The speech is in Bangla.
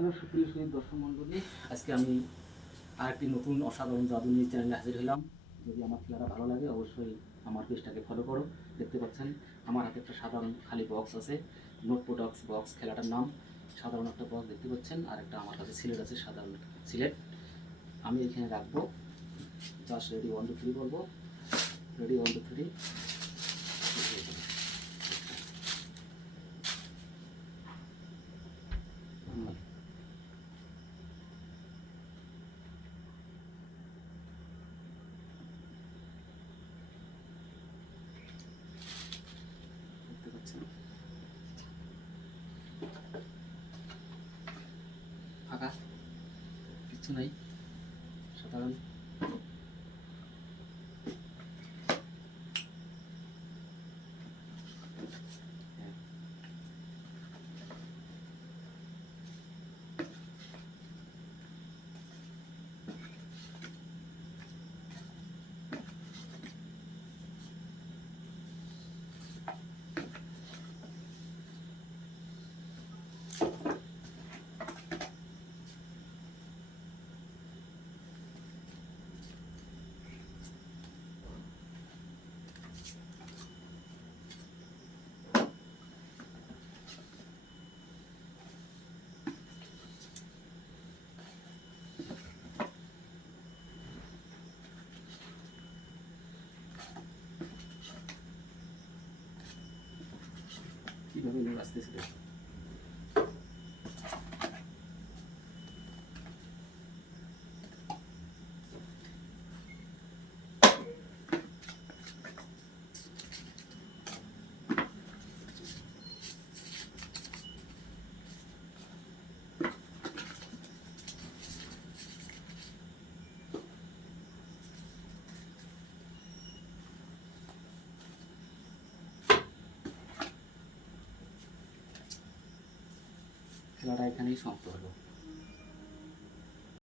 হ্যালো সুপ্রিয় সুদীপ দর্শক মণ্ডলী, আজকে আমি আরেকটি নতুন অসাধারণ জাদু নিউজ চ্যানেলে হাজির হলাম। যদি আমার খেলাটা ভালো লাগে অবশ্যই আমার পেজটাকে ফলো করো। দেখতে পাচ্ছেন আমার হাতে একটা সাধারণ খালি বক্স আছে, নোট প্রোডাক্টস বক্স খেলাটার নাম। সাধারণ একটা বক্স দেখতে পাচ্ছেন, আর একটা আমার কাছে সিলেট আছে, সাধারণ সিলেট। আমি এখানে রাখবো, জাস্ট রেডি 1 2 3 বলবো, রেডি 1 2 3। দেখতে পাচ্ছেন ফাঁকা, কিছু নাই, সাধারণ। কীভাবে লোক আসতেছে দেখুন। খেলাটা এখানেই সমাপ্ত হলো।